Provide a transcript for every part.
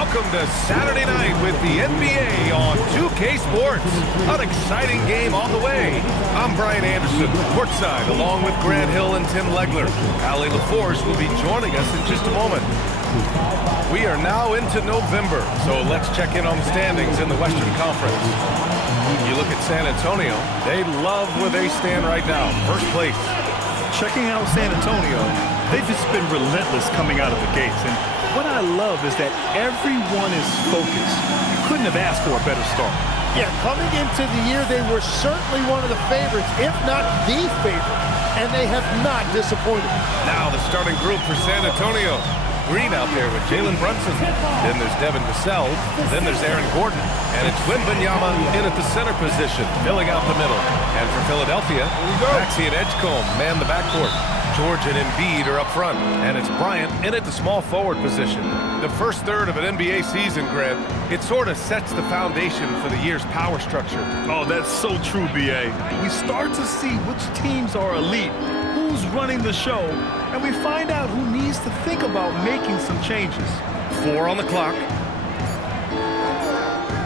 welcome to Saturday night with the NBA on 2K Sports. An exciting game on the way. I'm Brian Anderson, courtside, along with Grant Hill and Tim Legler. Allie LaForce will be joining us in just a moment. We are now into November, so let's check in on the standings in the Western Conference. You look at San Antonio, they love where they stand right now, first place. Checking out San Antonio, they've just been relentless coming out of the gates. And what I love is that everyone is focused. You couldn't have asked for a better start. Yeah, coming into the year, they were certainly one of the favorites, if not the favorite, and they have not disappointed. Now the starting group for San Antonio. Green out there with Jalen Brunson. Then there's Devin Vassell. Then there's Aaron Gordon. And it's Wembanyama in at the center position, filling out the middle. And for Philadelphia, Maxey and Edgecombe man the backcourt. George and Embiid are up front. And it's Bryant in at the small forward position. The first third of an NBA season, Grant, it sort of sets the foundation for the year's power structure. Oh, that's so true, B.A. We start to see which teams are elite, who's running the show, and we find out who needs to think about making some changes. 4 on the clock.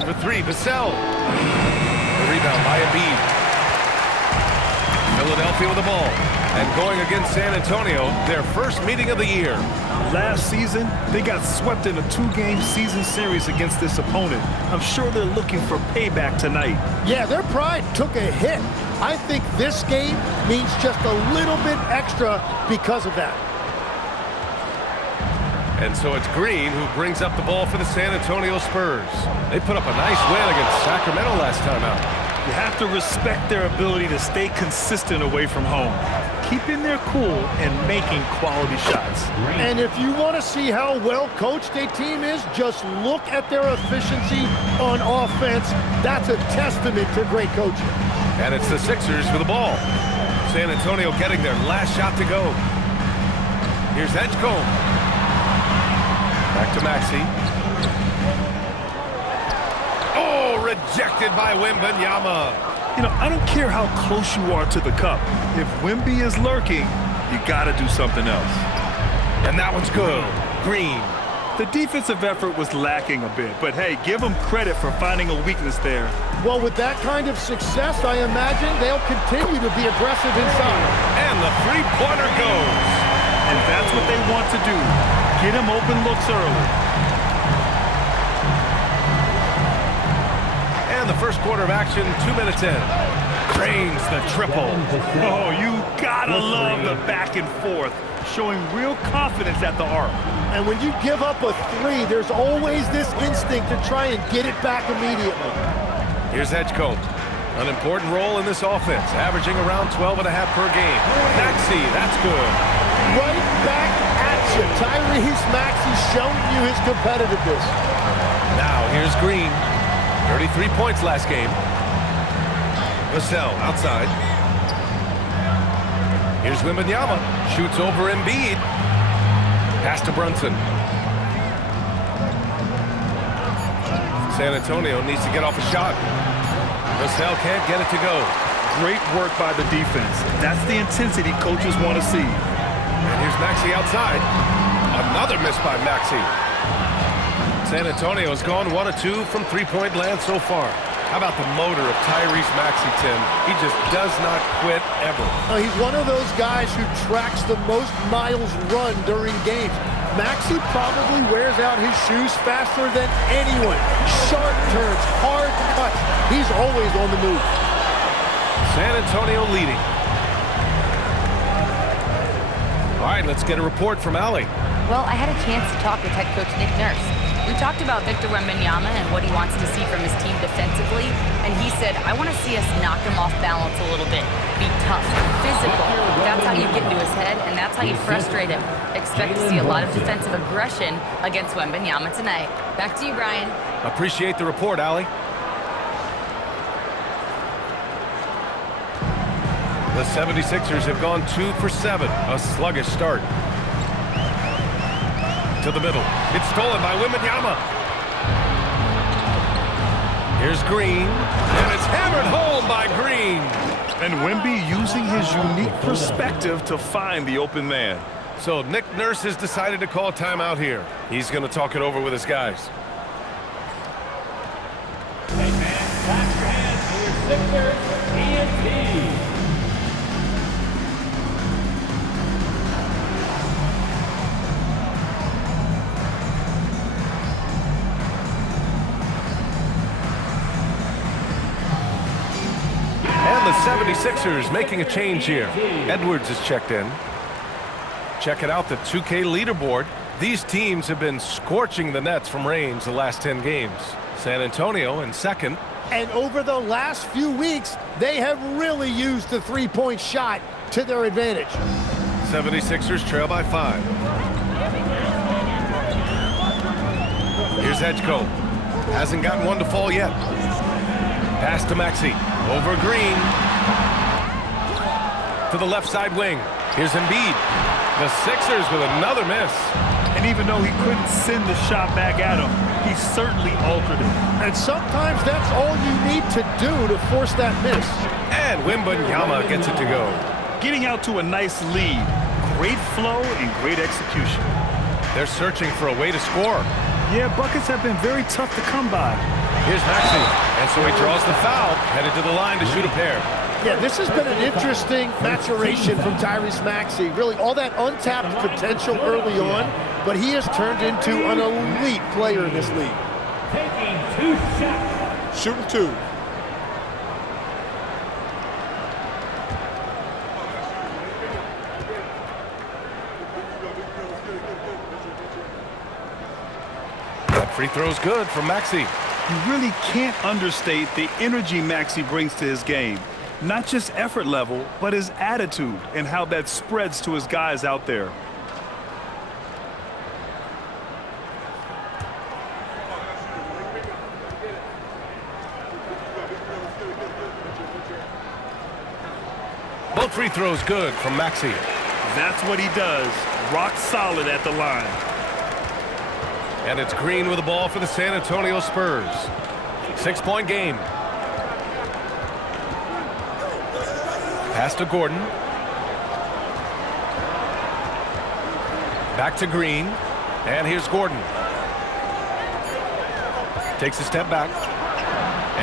For 3, Vassell. The rebound by Embiid. Philadelphia with the ball. And going against San Antonio, their first meeting of the year. Last season, they got swept in a 2-game season series against this opponent. I'm sure they're looking for payback tonight. Yeah, their pride took a hit. I think this game means just a little bit extra because of that. And so it's Green who brings up the ball for the San Antonio Spurs. They put up a nice win against Sacramento last time out. You have to respect their ability to stay consistent away from home, keeping their cool and making quality shots. And if you want to see how well coached a team is, just look at their efficiency on offense. That's a testament to great coaching. And it's the Sixers with the ball. San Antonio getting their last shot to go. Here's Edgecombe. Back to Maxey. Oh, rejected by Wembanyama. You know, I don't care how close you are to the cup. If Wemby is lurking, you got to do something else. And that one's good. Green. The defensive effort was lacking a bit, but hey, give them credit for finding a weakness there. Well, with that kind of success, I imagine they'll continue to be aggressive inside. And the three-pointer goes. And that's what they want to do. Get him open looks early. And the first quarter of action, 2 minutes in. Cranes the triple. Oh, you gotta love the back and forth, showing real confidence at the arc. And when you give up a 3, there's always this instinct to try and get it back immediately. Here's Edgecombe. An important role in this offense, averaging around 12.5 per game. Maxey, that's good. Right back at you. Tyrese Maxey showing you his competitiveness. Now here's Green. 33 points last game. Vassell outside. Here's Wembanyama. Shoots over Embiid. Pass to Brunson. San Antonio needs to get off a shot. Vassell can't get it to go. Great work by the defense. That's the intensity coaches want to see. And here's Maxey outside. Another miss by Maxey. San Antonio's gone 1 of 2 from three-point land so far. How about the motor of Tyrese Maxey, Tim? He just does not quit ever. He's one of those guys who tracks the most miles run during games. Maxey probably wears out his shoes faster than anyone. Sharp turns, hard cuts. He's always on the move. San Antonio leading. All right, let's get a report from Allie. Well, I had a chance to talk with head coach Nick Nurse. We talked about Victor Wembanyama and what he wants to see from his team defensively, and he said, I want to see us knock him off balance a little bit. Be tough, physical. That's how you get into his head, and that's how you frustrate him. Expect to see a lot of defensive aggression against Wembanyama tonight. Back to you, Brian. Appreciate the report, Allie. The 76ers have gone 2 for 7, a sluggish start. To the middle. It's stolen by Wembanyama. Here's Green, and it's hammered home by Green. And Wemby using his unique perspective to find the open man. So Nick Nurse has decided to call timeout here. He's going to talk it over with his guys. 76ers, ENT. And the 76ers making a change here. Edwards is checked in. Checking out the 2K leaderboard. These teams have been scorching the nets from range the last 10 games. San Antonio in second. And over the last few weeks, they have really used the three-point shot to their advantage. 76ers trail by 5. Here's Edgecombe. Hasn't gotten one to fall yet. Pass to Maxey. Over Green. To the left side wing. Here's Embiid. The Sixers with another miss. And even though he couldn't send the shot back at him, he certainly altered it. And sometimes that's all you need to do to force that miss. And Wembanyama gets it to go. Getting out to a nice lead. Great flow and great execution. They're searching for a way to score. Yeah, buckets have been very tough to come by. Here's Maxey. And so he draws the foul, headed to the line to shoot a pair. Yeah, this has been an interesting maturation from Tyrese Maxey. Really, all that untapped potential early on, but he has turned into an elite player in this league. Taking 2 shots. Shooting 2. That free throw's good from Maxey. You really can't understate the energy Maxey brings to his game. Not just effort level, but his attitude and how that spreads to his guys out there. Both free throws good from Maxey. That's what he does. Rock solid at the line. And it's Green with the ball for the San Antonio Spurs. 6-point game. Pass to Gordon. Back to Green. And here's Gordon. Takes a step back.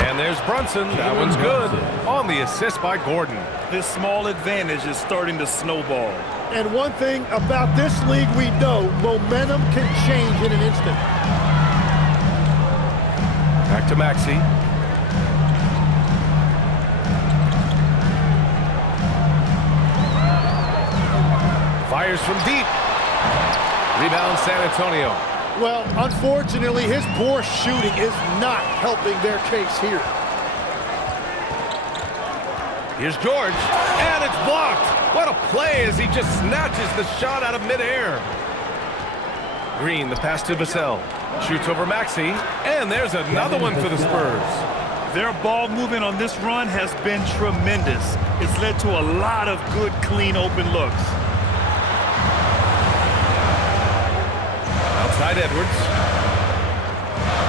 And there's Brunson. That one's good. On the assist by Gordon. This small advantage is starting to snowball. And one thing about this league we know, momentum can change in an instant. Back to Maxey. Fires from deep. Rebound San Antonio. Well, unfortunately, his poor shooting is not helping their case here. Here's George, and it's blocked. What a play as he just snatches the shot out of midair. Green, the pass to Vassell. Shoots over Maxey, and there's another one for the Spurs. Their ball movement on this run has been tremendous. It's led to a lot of good, clean, open looks. Outside Edwards.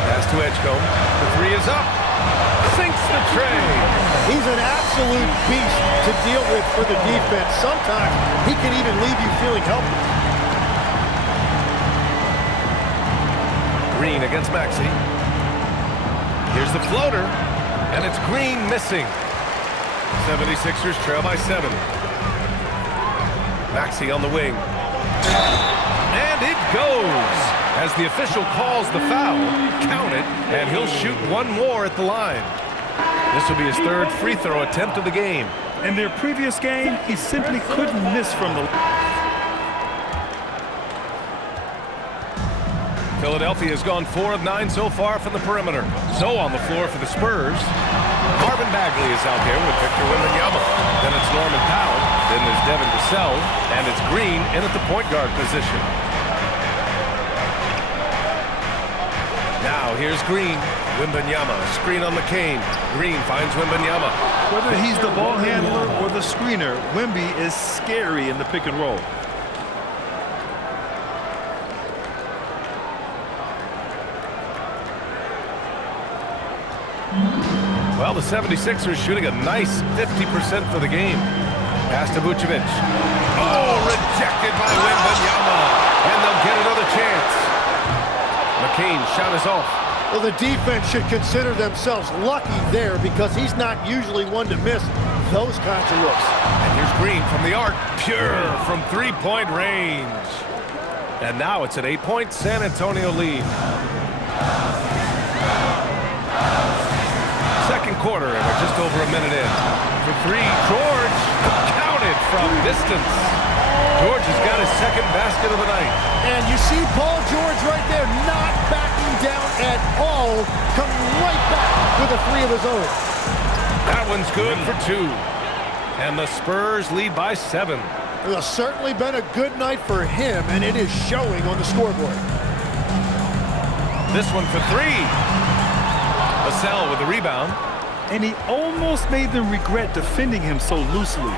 Pass to Edgecombe. The three is up. Sinks the tray. He's an absolute beast to deal with for the defense. Sometimes he can even leave you feeling helpless. Green against Maxey. Here's the floater, and it's Green missing. 76ers trail by 7. Maxey on the wing. And it goes. As the official calls the foul, count it, and he'll shoot one more at the line. This will be his third free throw attempt of the game. In their previous game, he simply couldn't miss from the... Philadelphia has gone 4 of 9 so far from the perimeter. So on the floor for the Spurs, Marvin Bagley is out there with Victor Wembanyama. Then it's Norman Powell. Then there's Devin Vassell. And it's Green in at the point guard position. Now here's Green. Wembanyama, screen on McCain. Green finds Wembanyama. Whether he's the ball handler or the screener, Wemby is scary in the pick and roll. Well, the 76ers shooting a nice 50% for the game. Pass to Vucevic. Oh, rejected by Wembanyama. And they'll get another chance. McCain shot is off. Well, the defense should consider themselves lucky there because he's not usually one to miss those kinds of looks. And here's Green from the arc, pure from three-point range. And now it's an 8-point San Antonio lead. Second quarter, and we're just over a minute in. For three, George counted from distance. George has got his second basket of the night. And you see Paul George right there, not backing down at all, coming right back with a three of his own. That one's good for two. And the Spurs lead by 7. It's certainly been a good night for him, and it is showing on the scoreboard. This one for three. Vassell with the rebound. And he almost made them regret defending him so loosely.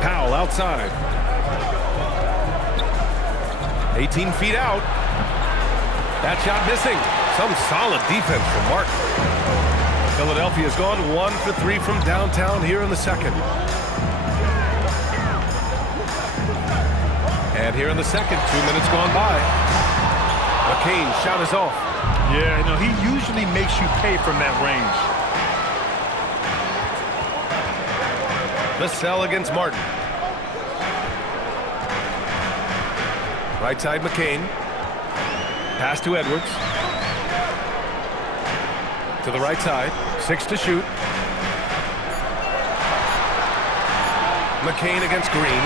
Powell outside. 18 feet out. That shot missing. Some solid defense from Martin. Philadelphia's gone 1 for 3 from downtown here in the second. And here in the second, 2 minutes gone by. McCain shot is off. Yeah, no, he usually makes you pay from that range. Vassell against Martin. Right side, McCain. Pass to Edwards. To the right side. 6 to shoot. McCain against Green.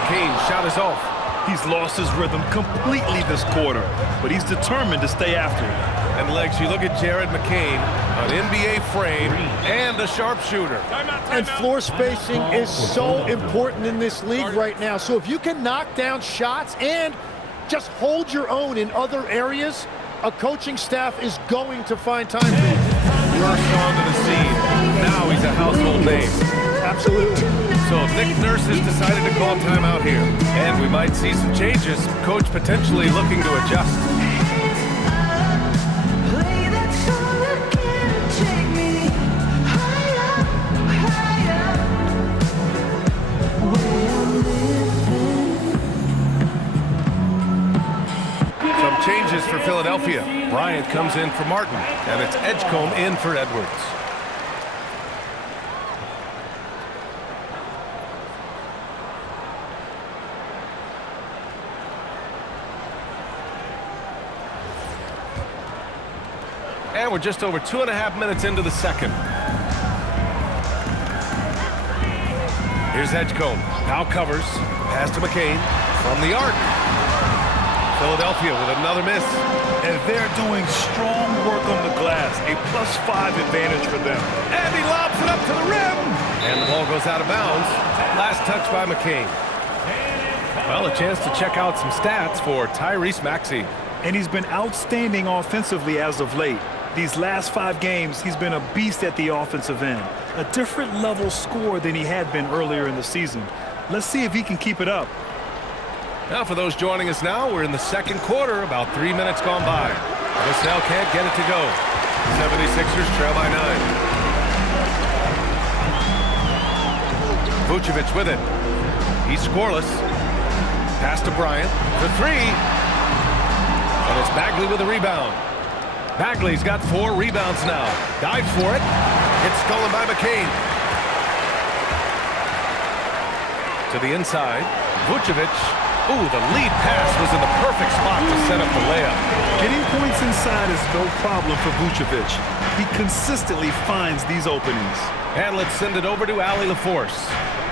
McCain shot is off. He's lost his rhythm completely this quarter, but he's determined to stay after it. And legs, you look at Jared McCain, an NBA frame and a sharpshooter. And floor spacing is so important in this league right now. So if you can knock down shots and just hold your own in other areas, a coaching staff is going to find time for you. Burst onto the scene. Now he's a household name. Absolutely. So Nick Nurse has decided to call timeout here. And we might see some changes. Coach potentially looking to adjust. Some changes for Philadelphia. Bryant comes in for Martin. And it's Edgecombe in for Edwards. And we're just over 2.5 minutes into the second. Here's Edgecombe. Now covers. Pass to McCain. From the arc. Philadelphia with another miss. And they're doing strong work on the glass. A +5 advantage for them. And he lobs it up to the rim. And the ball goes out of bounds. Last touch by McCain. Well, a chance to check out some stats for Tyrese Maxey. And he's been outstanding offensively as of late. These last 5 games, he's been a beast at the offensive end. A different level scorer than he had been earlier in the season. Let's see if he can keep it up. Now for those joining us now, we're in the second quarter, about 3 minutes gone by. Vassell can't get it to go. 76ers trail by 9. Vucevic with it. He's scoreless. Pass to Bryant for 3. And it's Bagley with the rebound. Bagley's got 4 rebounds now. Dives for it. It's stolen by McCain. To the inside. Vucevic. Ooh, the lead pass was in the perfect spot to set up the layup. Getting points inside is no problem for Vucevic. He consistently finds these openings. And let's send it over to Allie LaForce.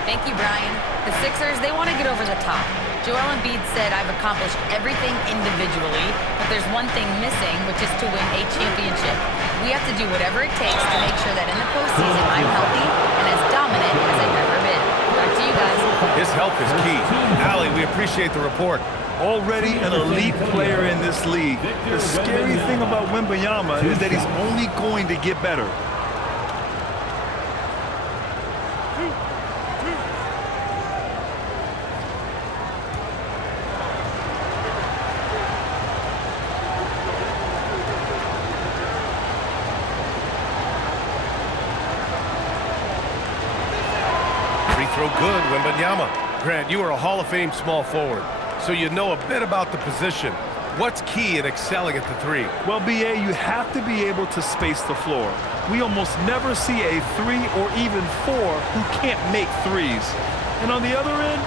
Thank you, Brian. The Sixers, they want to get over the top. Joel Embiid said, I've accomplished everything individually, but there's one thing missing, which is to win a championship. We have to do whatever it takes to make sure that in the postseason I'm healthy and as dominant as I've ever been. Back to you guys. His health is key. Allie, we appreciate the report. Already an elite player in this league. The scary thing about Wembanyama is that he's only going to get better. Throw good, Wembanyama. Grant, you are a Hall of Fame small forward, so you know a bit about the position. What's key in excelling at the three? Well, B.A., you have to be able to space the floor. We almost never see a 3 or even 4 who can't make threes. And on the other end,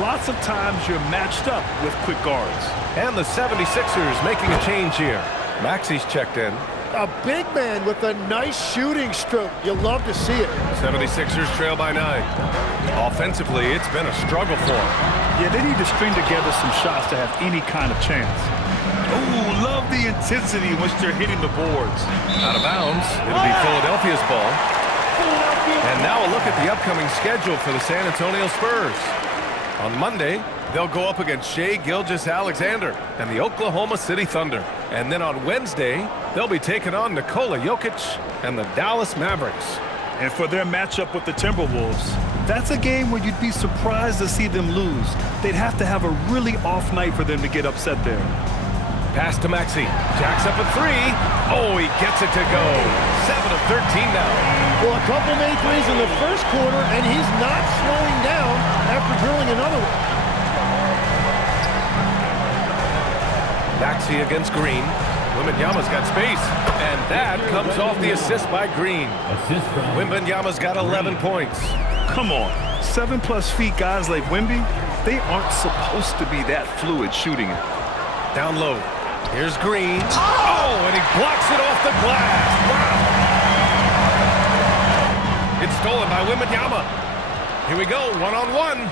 lots of times you're matched up with quick guards. And the 76ers making a change here. Maxey's checked in. A big man with a nice shooting stroke. You love to see it. 76ers trail by 9. Offensively, it's been a struggle for them. Yeah, they need to string together some shots to have any kind of chance. Ooh, love the intensity in which they're hitting the boards. Out of bounds. It'll be Philadelphia's ball. And now a look at the upcoming schedule for the San Antonio Spurs. On Monday, they'll go up against Shai Gilgeous-Alexander and the Oklahoma City Thunder. And then on Wednesday, they'll be taking on Nikola Jokic and the Dallas Mavericks. And for their matchup with the Timberwolves, that's a game where you'd be surprised to see them lose. They'd have to have a really off night for them to get upset there. Pass to Maxey. Jacks up a 3. Oh, he gets it to go. 7 of 13 now. Well, a couple made threes in the first quarter, and he's not slowing down after drilling another one. Maxey against Green. Wembanyama's got space, and that comes off the assist by Green. Assist from Wembanyama's got 11 points. Come on, 7+ feet guys like Wemby, they aren't supposed to be that fluid shooting it. Down low. Here's Green. Oh, and he blocks it off the glass. Wow. It's stolen by Wembanyama. Here we go, one-on-one.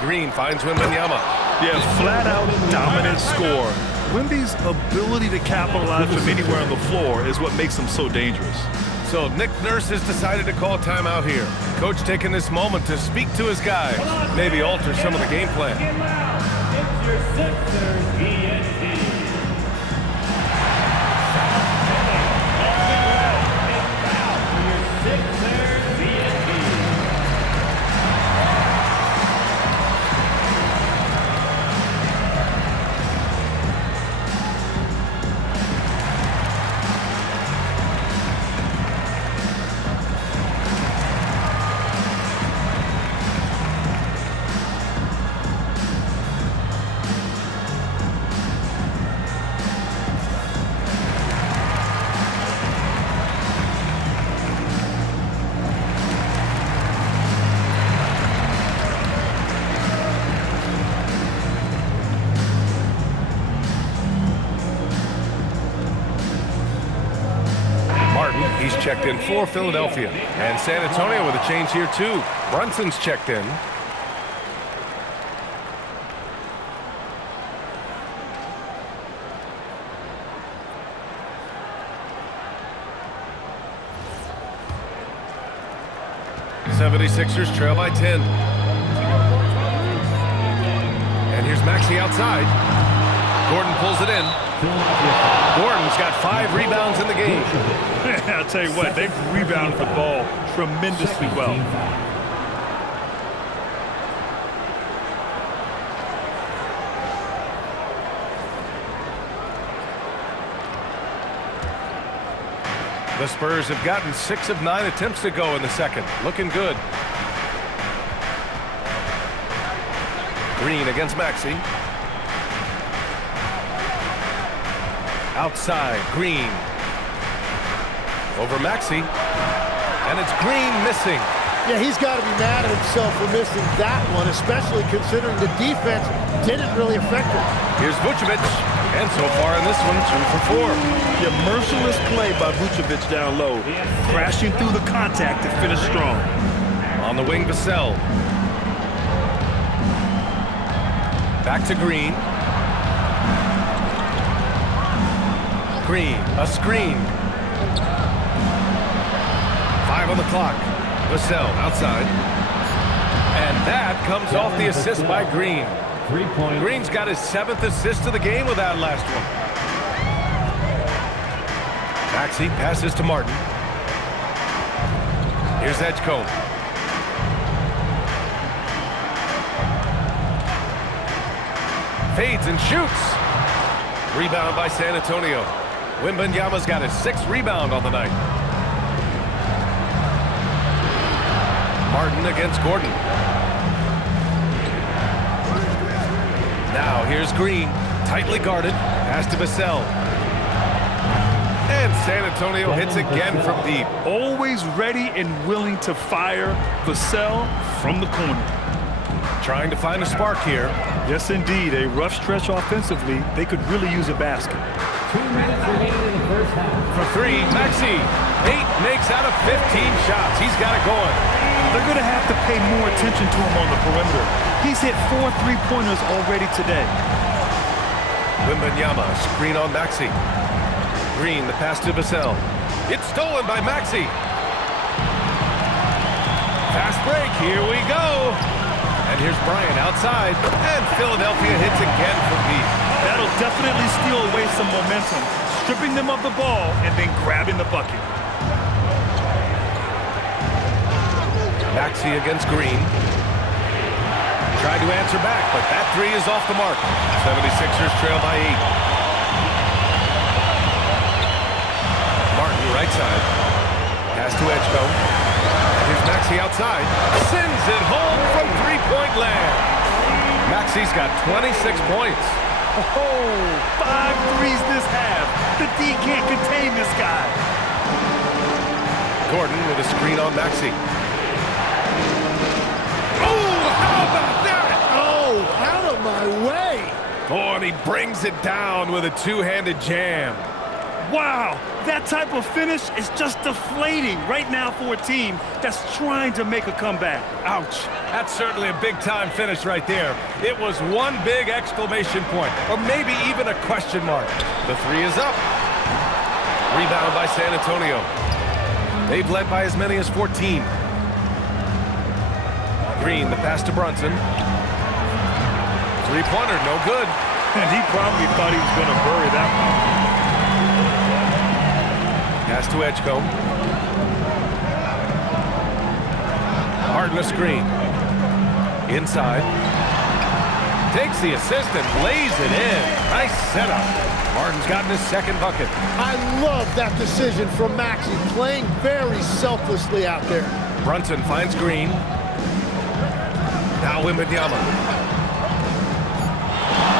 Green finds Wembanyama. Yeah, flat-out dominant score. Wemby's ability to capitalize from anywhere on the floor is what makes him so dangerous. So Nick Nurse has decided to call timeout here. Coach taking this moment to speak to his guys, maybe alter some of the game plan. It's your Sixers ENT. He's checked in for Philadelphia. And San Antonio with a change here, too. Brunson's checked in. '76ers trail by 10. And here's Maxey outside. Gordon pulls it in. Gordon's got 5 rebounds in the game. I'll tell you what, they've rebounded the ball tremendously well. The Spurs have gotten 6 of 9 attempts to go in the second. Looking good. Green against Maxey. Outside, Green. Over Maxey. And it's Green missing. Yeah, he's got to be mad at himself for missing that one, especially considering the defense didn't really affect him. Here's Vucevic. And so far in this one, 2 for 4. Yeah, merciless play by Vucevic down low. Crashing through the contact to finish strong. On the wing, Vassell. Back to Green. Green, a screen. 5 on the clock. Vassell outside. And that comes off the assist by Green. 3 points. Green's got his 7th assist of the game with that last one. Maxey passes to Martin. Here's Edgecombe. Fades and shoots. Rebound by San Antonio. Wembanyama's got his 6th rebound on the night. Martin against Gordon. Now here's Green, tightly guarded, pass to Vassell. And San Antonio hits again from deep. Always ready and willing to fire. Vassell from the corner. Trying to find a spark here. Yes, indeed. A rough stretch offensively. They could really use a basket. 2 minutes remaining in the first half. For three, Maxey. 8 makes out of 15 shots. He's got it going. They're going to have to pay more attention to him on the perimeter. He's hit 4 3-pointers already today. Wembanyama, screen on Maxey. Green, the pass to Vassell. It's stolen by Maxey. Fast break, here we go. And here's Bryant outside, and Philadelphia hits again from deep. That'll definitely steal away some momentum, stripping them of the ball and then grabbing the bucket. Maxey against Green. Tried to answer back, but that three is off the mark. 76ers trail by 8. Martin, right side. Pass to Edgecombe. And here's Maxey outside. Sends it home from three-point land. Maxey's got 26 points. Oh, 5 threes this half. The D can't contain this guy. Gordon with a screen on Maxey. Oh, how about that? Oh, out of my way. Oh, and he brings it down with a two-handed jam. Wow, that type of finish is just deflating right now for a team that's trying to make a comeback. Ouch. That's certainly a big-time finish right there. It was one big exclamation point, or maybe even a question mark. The three is up. Rebound by San Antonio. They've led by as many as 14. Green, the pass to Brunson. Three-pointer, no good. And he probably thought he was going to bury that one. Pass to Edgecombe. Harden a screen. Inside. Takes the assist and lays it in. Nice setup. Harden's gotten his second bucket. I love that decision from Maxey, playing very selflessly out there. Brunson finds Green. Now Wembanyama.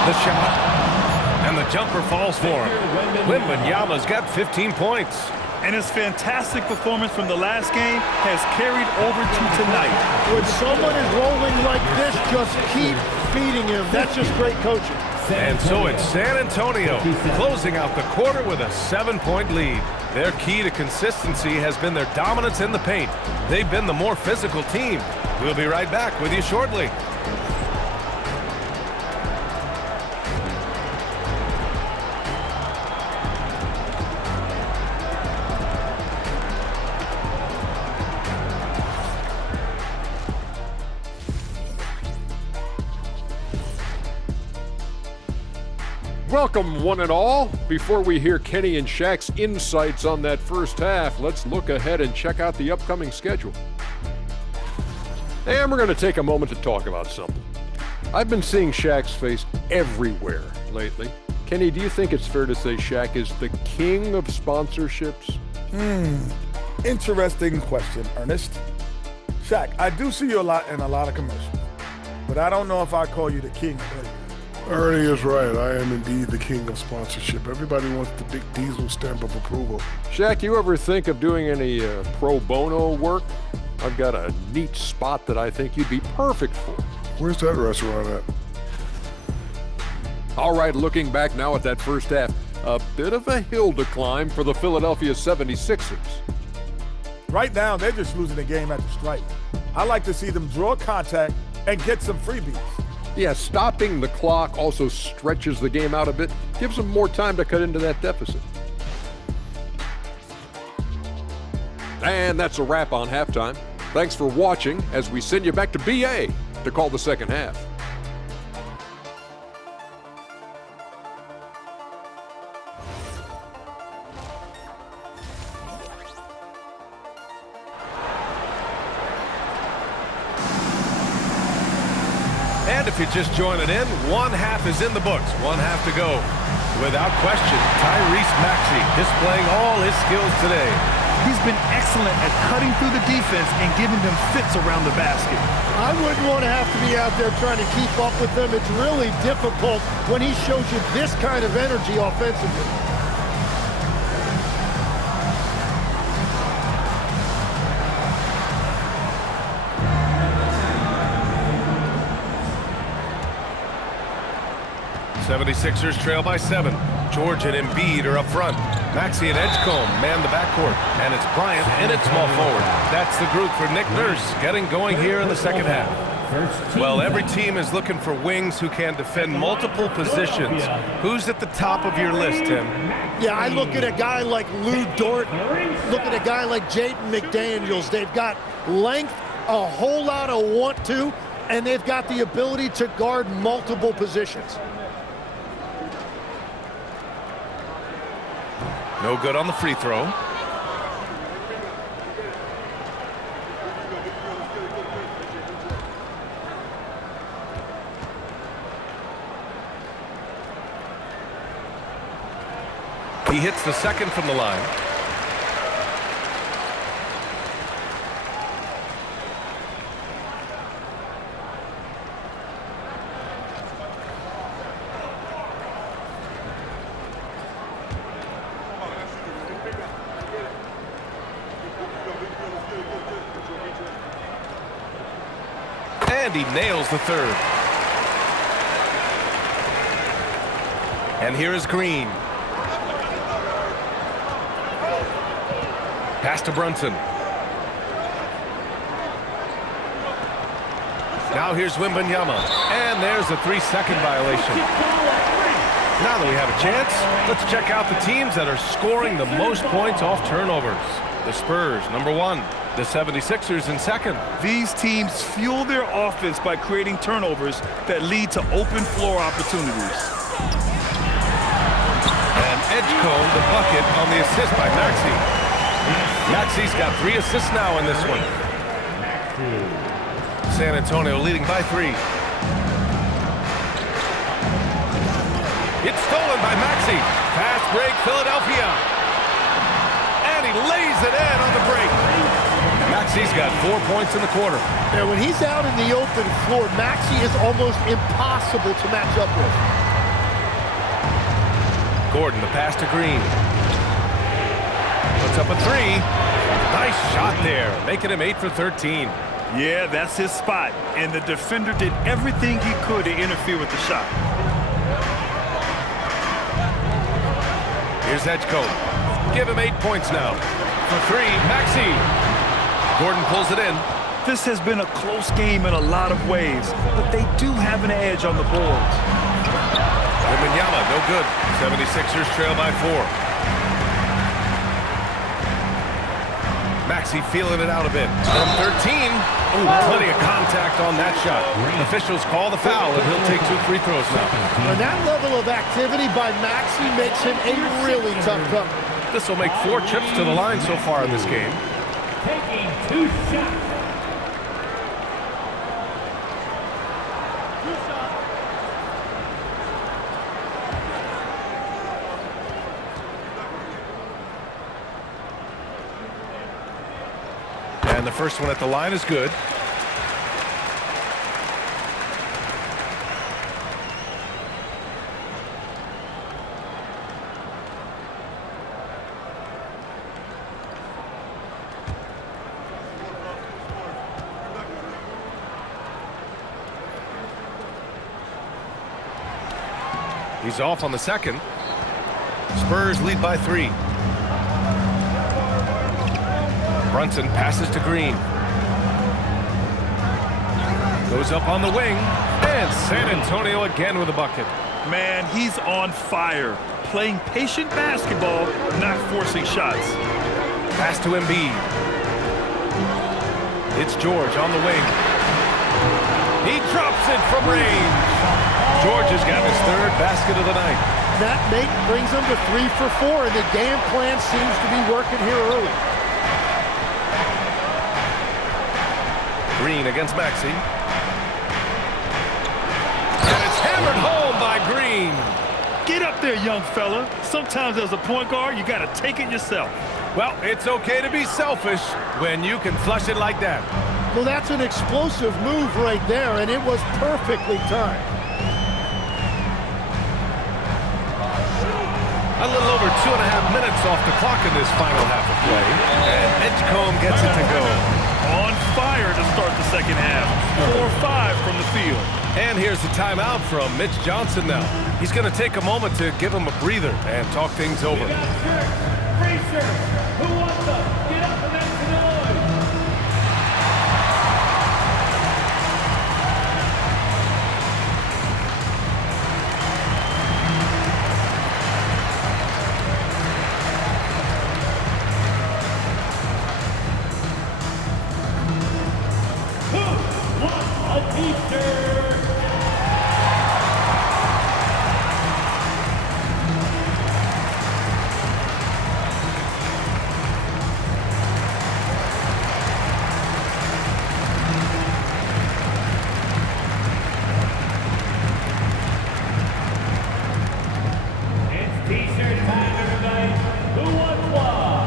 The shot. And the jumper falls for him. Wembanyama's got 15 points. And his fantastic performance from the last game has carried over to tonight. When someone is rolling like this, just keep feeding him. That's just great coaching. And so it's San Antonio closing out the quarter with a 7-point lead. Their key to consistency has been their dominance in the paint. They've been the more physical team. We'll be right back with you shortly. Welcome, one and all. Before we hear Kenny and Shaq's insights on that first half, let's look ahead and check out the upcoming schedule. And we're going to take a moment to talk about something. I've been seeing Shaq's face everywhere lately. Kenny, do you think it's fair to say Shaq is the king of sponsorships? Interesting question, Ernest. Shaq, I do see you a lot in a lot of commercials, but I don't know if I call you the king of it. Ernie is right. I am indeed the king of sponsorship. Everybody wants the big diesel stamp of approval. Shaq, you ever think of doing any pro bono work? I've got a neat spot that I think you'd be perfect for. Where's that restaurant at? All right, looking back now at that first half, a bit of a hill to climb for the Philadelphia 76ers. Right now, they're just losing the game at the stripe. I like to see them draw contact and get some freebies. Yeah, stopping the clock also stretches the game out a bit, gives them more time to cut into that deficit. And that's a wrap on halftime. Thanks for watching as we send you back to BA to call the second half. And if you're just joining in, one half is in the books, one half to go. Without question, Tyrese Maxey displaying all his skills today. He's been excellent at cutting through the defense and giving them fits around the basket. I wouldn't want to have to be out there trying to keep up with them. It's really difficult when he shows you this kind of energy offensively. '76ers trail by 7. George and Embiid are up front. Maxey and Edgecombe man the backcourt. And it's Bryant in at small forward. That's the group for Nick Nurse getting going here in the second half. Well, every team is looking for wings who can defend multiple positions. Who's at the top of your list, Tim? Yeah, I look at a guy like Lou Dort, look at a guy like Jaden McDaniels. They've got length, a whole lot of want to, and they've got the ability to guard multiple positions. No good on the free throw. He hits the second from the line. And he nails the third. And here is Green. Pass to Brunson. Now here's Wembanyama. And there's a 3-second violation. Now that we have a chance, let's check out the teams that are scoring the most points off turnovers. The Spurs, number 1. The 76ers in second. These teams fuel their offense by creating turnovers that lead to open floor opportunities. And Edgecombe the bucket on the assist by Maxey. Maxey's got 3 assists now in this one. San Antonio leading by 3. It's stolen by Maxey. Fast break, Philadelphia. And he lays it in on the break. Maxey's got 4 points in the quarter. Now, when he's out in the open floor, Maxey is almost impossible to match up with. Gordon, the pass to Green. Puts up a 3. Nice shot there, making him 8 for 13. Yeah, that's his spot. And the defender did everything he could to interfere with the shot. Here's Edgecombe. Give him 8 points now. For 3, Maxey. Gordon pulls it in. This has been a close game in a lot of ways, but they do have an edge on the boards. Wembanyama, no good. 76ers trail by 4. Maxey feeling it out a bit. From 13. Ooh, plenty of contact on that shot. Officials call the foul, and he'll take 2 free throws now. And that level of activity by Maxey makes him a really tough cover. This will make 4 trips to the line so far in this game. Taking 2 shots. And the first one at the line is good. He's off on the second. Spurs lead by 3. Brunson passes to Green. Goes up on the wing. And San Antonio again with a bucket. Man, he's on fire. Playing patient basketball, not forcing shots. Pass to Embiid. It's George on the wing. He drops it from range. George has got his 3rd basket of the night. That brings him to 3 for 4, and the game plan seems to be working here early. Green against Maxey. And it's hammered home by Green. Get up there, young fella. Sometimes as a point guard, you got to take it yourself. Well, it's okay to be selfish when you can flush it like that. Well, that's an explosive move right there, and it was perfectly timed. A little over 2.5 minutes off the clock in this final half of play, and Edgecombe gets it to go. On fire to start the second half. 4-5 from the field. And here's the timeout from Mitch Johnson now. He's going to take a moment to give him a breather and talk things over. Free serve. Who wants them? Get up and make some noise. Who wants a t-shirt? T-shirt time, everybody. Who wants one?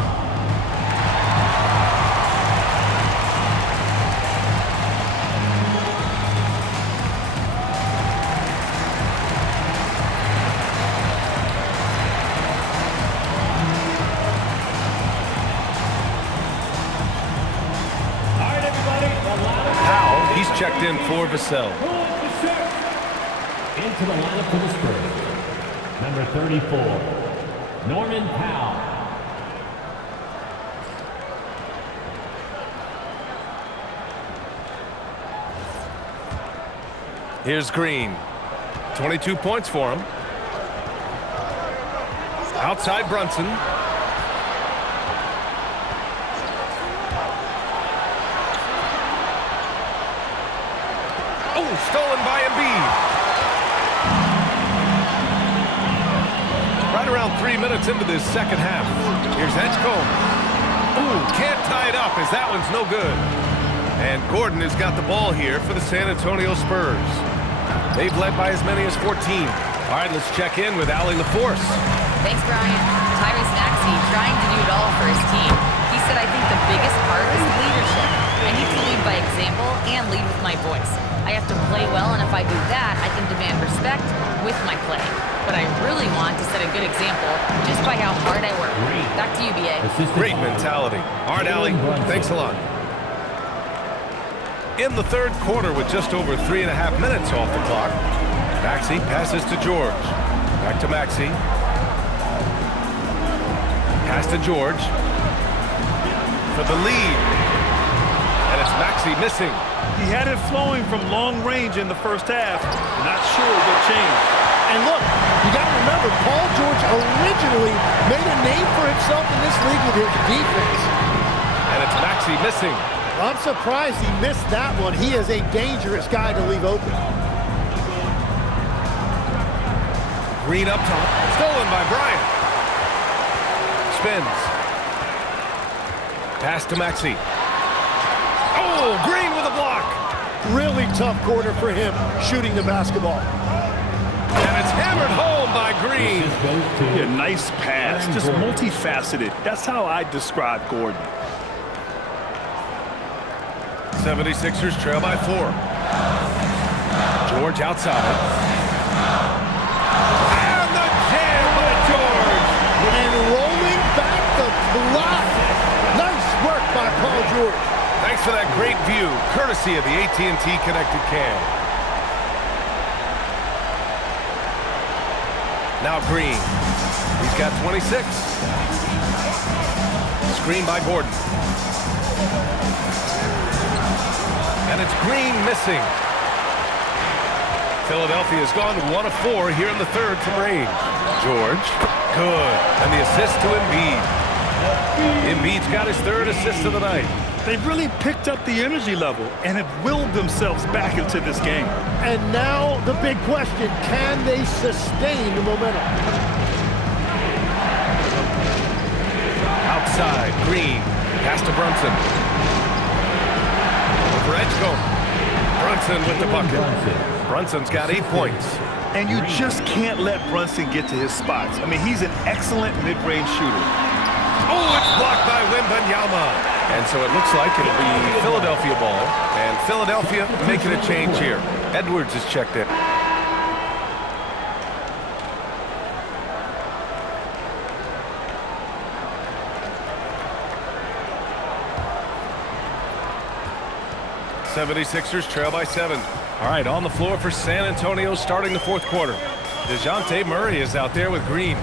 All right, everybody. Now he's checked in for Vassell. Who wants the shirt? Into the lineup for the Spurs. Number 34, Norman Powell. Here's Green. 22 points for him. Outside Brunson. Oh, stolen by Embiid. Right around 3 minutes into this second half. Here's Edgecombe. Ooh, can't tie it up as that one's no good. And Gordon has got the ball here for the San Antonio Spurs. They've led by as many as 14. All right, let's check in with Allie LaForce. Thanks, Brian. Tyrese Maxey trying to do it all for his team. He said, I think the biggest part is leadership. I need to lead by example and lead with my voice. I have to play well, and if I do that, I can demand respect with my play. But I really want to set a good example just by how hard I work. Back to you, B.A. Great mentality. All right, Allie, thanks a lot. In the third quarter with just over 3.5 minutes off the clock, Maxey passes to George. Back to Maxey. Pass to George. For the lead. And it's Maxey missing. He had it flowing from long range in the first half. Not sure what changed. And look, you got to remember, Paul George originally made a name for himself in this league with his defense. And it's Maxey missing. I'm surprised he missed that one. He is a dangerous guy to leave open. Green up top. Stolen by Bryant. Spins. Pass to Maxey. Oh, Green with a block. Really tough quarter for him shooting the basketball. And it's hammered home by Green. Yeah, nice pass. Just multifaceted. That's how I describe Gordon. 76ers trail by 4. George outside. And the jam by George. And rolling back the block. Nice work by Paul George. Thanks for that great view, courtesy of the AT&T Connected Cam. Now Green. He's got 26. Screen by Gordon. And it's Green missing. Philadelphia's gone 1 of 4 here in the third from range. George, good. And the assist to Embiid. Embiid's got his third assist of the night. They've really picked up the energy level and have willed themselves back into this game. And now the big question, can they sustain the momentum? Outside, Green. Pass to Brunson. Over Edgecombe. Brunson with the bucket. Brunson's got 8 points. And you just can't let Brunson get to his spots. I mean, he's an excellent mid-range shooter. Oh, it's blocked by Wembanyama. And so it looks like it'll be Philadelphia ball. And Philadelphia making a change here. Edwards is checked in. '76ers trail by 7. All right, on the floor for San Antonio starting the fourth quarter. DeJounte Murray is out there with Green.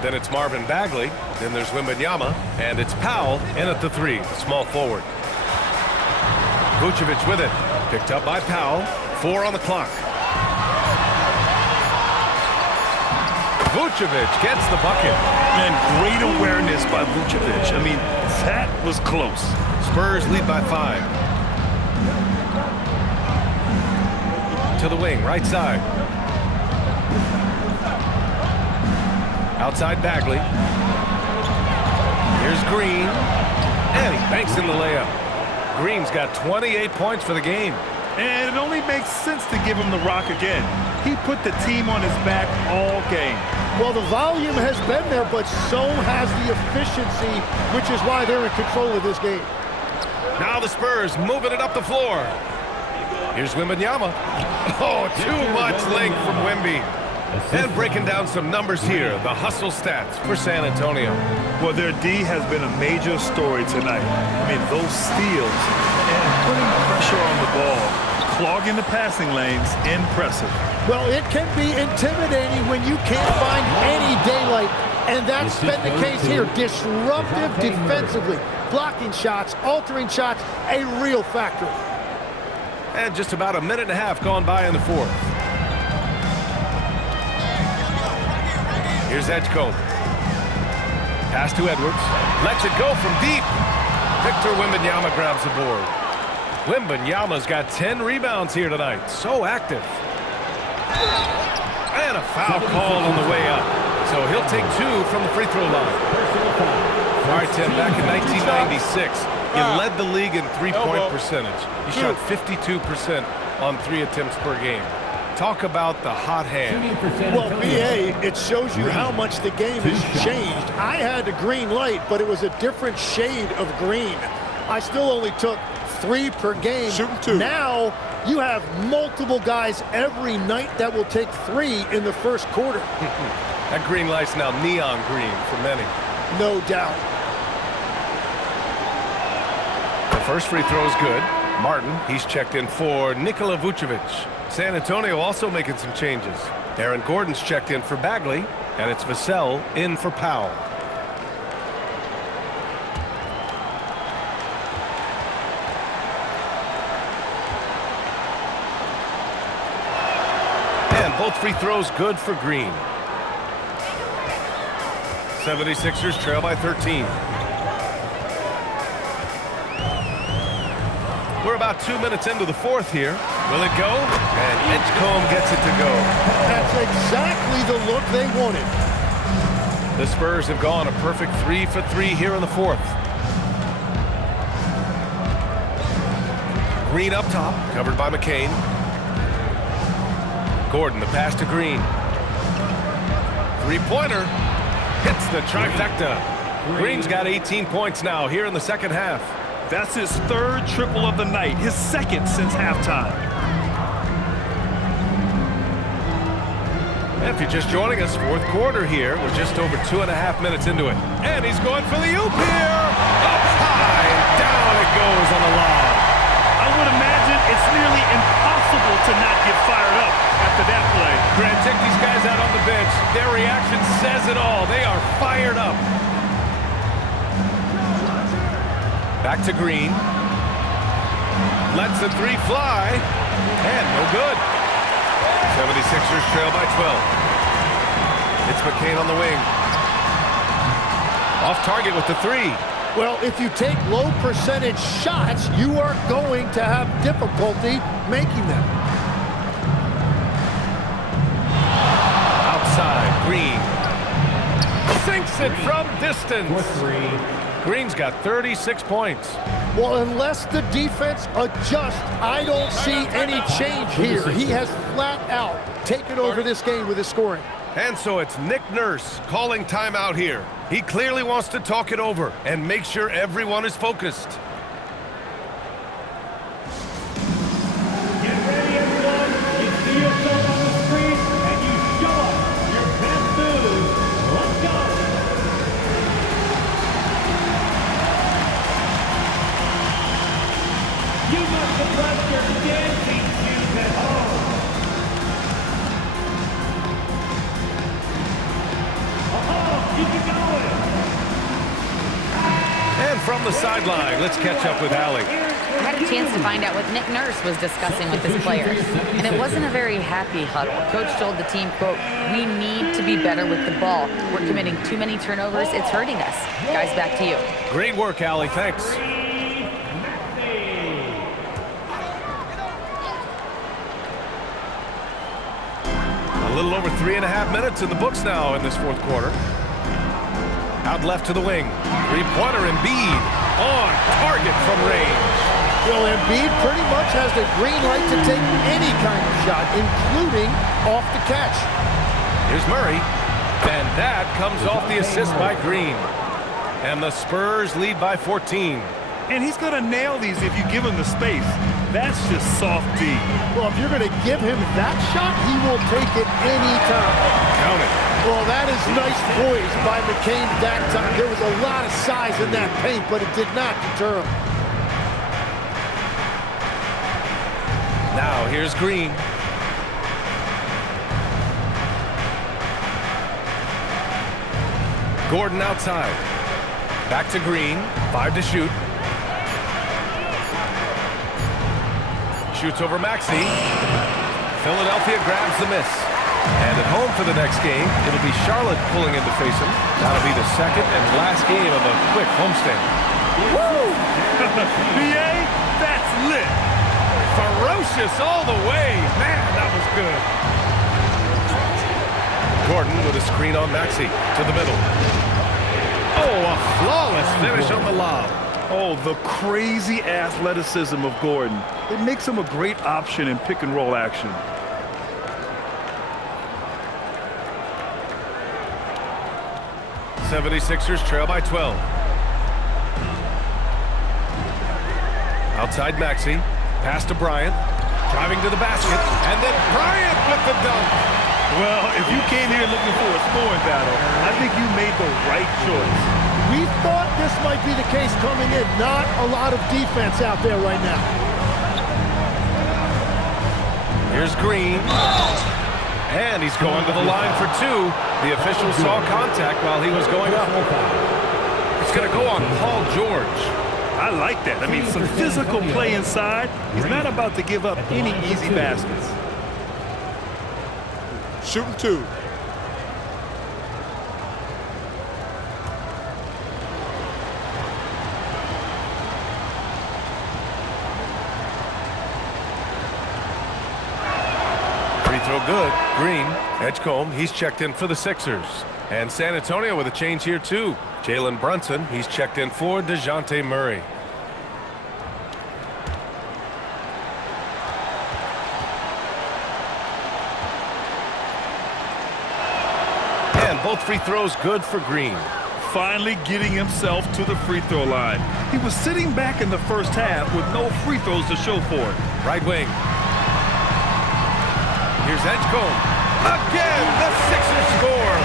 Then it's Marvin Bagley. Then there's Wembanyama. And it's Powell in at the 3, small forward. Vucevic with it. Picked up by Powell. 4 on the clock. Vucevic gets the bucket. And great awareness by Vucevic. I mean, that was close. Spurs lead by 5. To the wing, right side. Outside Bagley. Here's Green. And he banks in the layup. Green's got 28 points for the game. And it only makes sense to give him the rock again. He put the team on his back all game. Well, the volume has been there, but so has the efficiency, which is why they're in control of this game. Now the Spurs moving it up the floor. Here's Wembanyama. Oh, too much length from Wemby. And breaking down some numbers here, the hustle stats for San Antonio. Well, their D has been a major story tonight. I mean, those steals and putting pressure on the ball, clogging the passing lanes, impressive. Well, it can be intimidating when you can't find any daylight, and that's been the case here. Disruptive defensively, blocking shots, altering shots, a real factor. And just about a minute and a half gone by in the fourth. Here's Edgecombe. Pass to Edwards. Lets it go from deep. Victor Wembanyama grabs the board. Wembanyama's got 10 rebounds here tonight. So active. And a foul call on the way up. So he'll take 2 from the free throw line. All right, Tim, back in 1996, he led the league in three-point percentage. He shot 52% on 3 attempts per game. Talk about the hot hand. Well, BA, it shows you how much the game has changed. I had a green light, but it was a different shade of green. I still only took 3 per game. Shooting 2. Now you have multiple guys every night that will take 3 in the first quarter. That green light's now neon green for many. No doubt. The first free throw is good. Martin, he's checked in for Nikola Vucevic. San Antonio also making some changes. Aaron Gordon's checked in for Bagley, and it's Vassell in for Powell. And both free throws good for Green. 76ers trail by 13. We're about 2 minutes into the fourth here. Will it go? And Edgecombe gets it to go. That's exactly the look they wanted. The Spurs have gone a perfect 3 for 3 here in the fourth. Green up top, covered by McCain. Gordon, the pass to Green. Three-pointer. Hits the trifecta. Green's got 18 points now here in the second half. That's his 3rd triple of the night, his 2nd since halftime. If you're just joining us, fourth quarter here. We're just over 2.5 minutes into it. And he's going for the oop here. Up high, and down it goes on the lob. I would imagine it's nearly impossible to not get fired up after that play. Grant, check these guys out on the bench. Their reaction says it all. They are fired up. Back to Green. Lets the 3 fly. And no good. 76ers trail by 12. It's McCain on the wing. Off target with the 3. Well, if you take low percentage shots, you are going to have difficulty making them. Outside, Green. Sinks it from distance. Green's got 36 points. Well, unless the defense adjusts, I don't see any change here. He has flat out taken over this game with his scoring. And so it's Nick Nurse calling timeout here. He clearly wants to talk it over and make sure everyone is focused. Get ready, everyone. You see yourself on the screen, and you show us your best moves. Let's go. You must have left your dancing shoes at home. Keep it going. And from the sideline, let's catch up with Allie. I had a chance to find out what Nick Nurse was discussing with his players, and it wasn't a very happy huddle. Coach told the team, quote, "We need to be better with the ball. We're committing too many turnovers. It's hurting us." Guys, back to you. Great work, Allie. Thanks. A little over 3.5 minutes in the books now in this fourth quarter. Out left to the wing. Three-pointer Embiid on target from range. Well, Embiid pretty much has the green light to take any kind of shot, including off the catch. Here's Murray. And that comes off the assist by Green. And the Spurs lead by 14. And he's going to nail these if you give him the space. That's just soft D. Well, if you're going to give him that shot, he will take it anytime. Count it. Well, that is nice poise by McCain that time. There was a lot of size in that paint, but it did not deter him. Now here's Green. Gordon outside. Back to Green. 5 to shoot. Shoots over Maxey. Philadelphia grabs the miss. And at home for the next game, it'll be Charlotte pulling in to face him. That'll be the second and last game of a quick homestand. Woo! BA, that's lit. Ferocious all the way. Man, that was good. Gordon with a screen on Maxey to the middle. Oh, a flawless finish on the lob. Oh, the crazy athleticism of Gordon. It makes him a great option in pick-and-roll action. '76ers trail by 12. Outside Maxey. Pass to Bryant. Driving to the basket. And then Bryant with the dunk. Well, if you came here looking for a scoring battle, I think you made the right choice. We thought this might be the case coming in. Not a lot of defense out there right now. Here's Green. And he's going to the line for 2. The official saw contact while he was going up. It's going to go on Paul George. I like that. I mean, some physical play inside. He's not about to give up any easy baskets. Shooting 2. Free throw good. Green, Edgecombe, he's checked in for the Sixers. And San Antonio with a change here too. Jalen Brunson, he's checked in for DeJounte Murray. And both free throws good for Green. Finally getting himself to the free throw line. He was sitting back in the first half with no free throws to show for it. Right wing. Here's Edgecombe. Again, the Sixers score.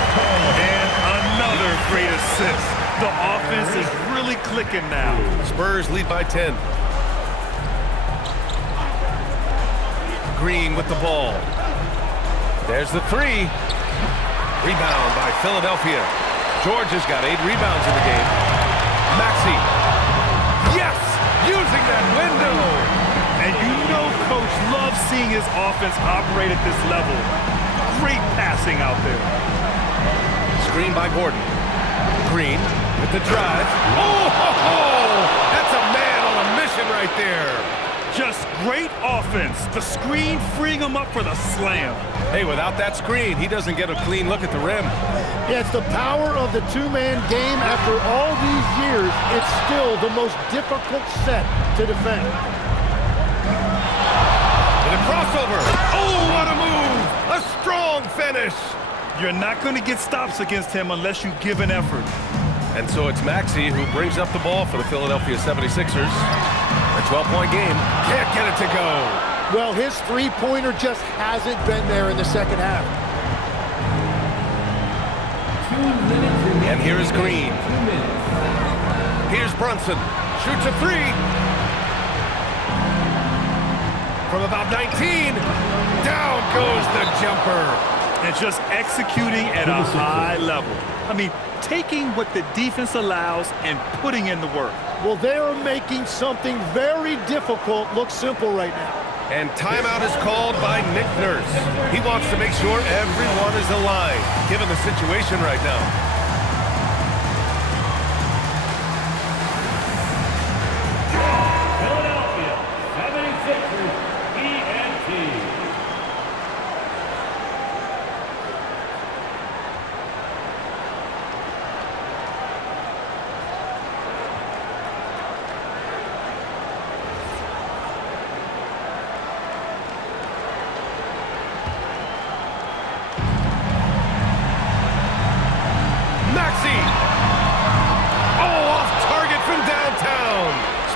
And another great assist. The offense is really clicking now. Spurs lead by 10. Green with the ball. There's the 3. Rebound by Philadelphia. George has got 8 rebounds in the game. Maxey. Yes! Using that window. And you know Coach loves seeing his offense operate at this level. Great passing out there. Screen by Gordon. Green with the drive. Oh! That's a man on a mission right there. Just great offense. The screen freeing him up for the slam. Hey, without that screen, he doesn't get a clean look at the rim. Yeah, it's the power of the two-man game. After all these years, it's still the most difficult set to defend. And a crossover. Oh, what a move! A strong finish. You're not going to get stops against him unless you give an effort. And so it's Maxey who brings up the ball for the Philadelphia 76ers. A 12-point game. Can't get it to go. Well, his three-pointer just hasn't been there in the second half. And here is Green. Here's Brunson. Shoots a three. From about 19. Down goes the jumper. And just executing at a high level. I mean, taking what the defense allows and putting in the work. Well, they are making something very difficult look simple right now. And timeout is called by Nick Nurse. He wants to make sure everyone is aligned, given the situation right now. Philadelphia 76ers ENT.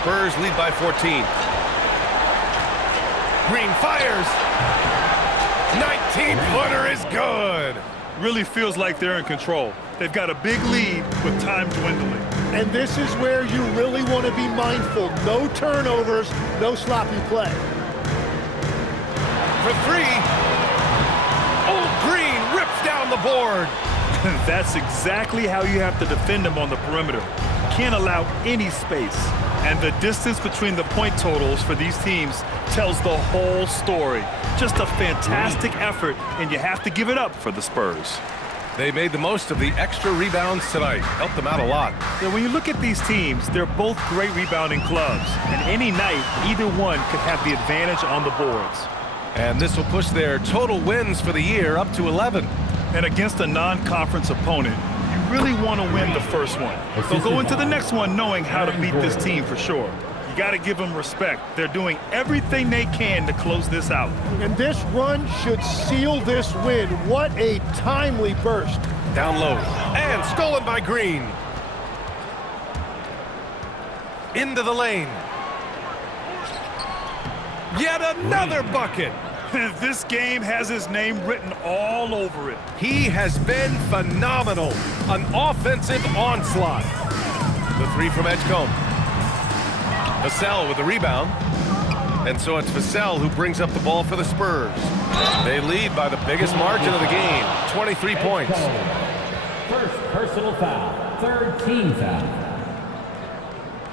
Spurs lead by 14. Green fires. 19-footer is good. Really feels like they're in control. They've got a big lead with time dwindling. And this is where you really want to be mindful. No turnovers, no sloppy play. For three. Old Green rips down the board. That's exactly how you have to defend him on the perimeter. Can't allow any space. And the distance between the point totals for these teams tells the whole story. Just a fantastic effort, and you have to give it up for the Spurs. They made the most of the extra rebounds tonight. Helped them out a lot. Yeah, when you look at these teams, they're both great rebounding clubs. And any night, either one could have the advantage on the boards. And this will push their total wins for the year up to 11. And against a non-conference opponent, you really want to win the first one. They'll go into the next one knowing how to beat this team for sure. You got to give them respect. They're doing everything they can to close this out. And this run should seal this win. What a timely burst. Down low. And stolen by Green. Into the lane. Yet another bucket. This game has his name written all over it. He has been phenomenal. An offensive onslaught. The three from Edgecombe. Vassell with the rebound. And so it's Vassell who brings up the ball for the Spurs. They lead by the biggest margin of the game, 23 points. First personal foul, third team foul.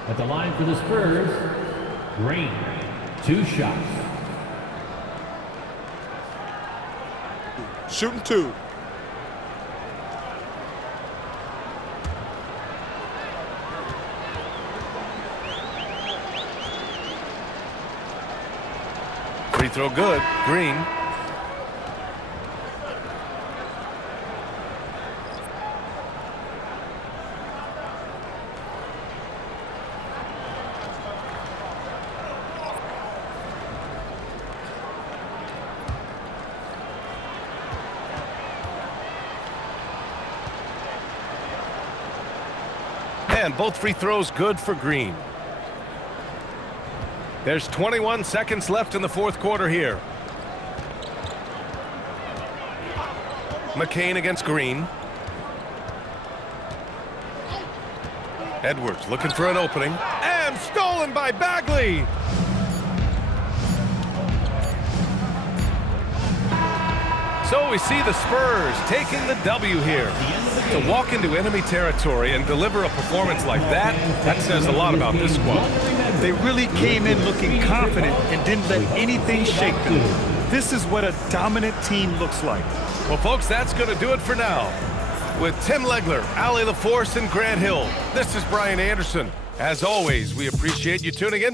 At the line for the Spurs, Green, 2 shots. Shooting 2. Free throw good. Green. And both free throws good for Green. There's 21 seconds left in the fourth quarter here. McCain against Green. Edwards looking for an opening. And stolen by Bagley. So we see the Spurs taking the W here. To walk into enemy territory and deliver a performance like that, that says a lot about this squad. They really came in looking confident and didn't let anything shake them. This is what a dominant team looks like. Well, folks, that's going to do it for now. With Tim Legler, Allie LaForce, and Grant Hill, this is Brian Anderson. As always, we appreciate you tuning in.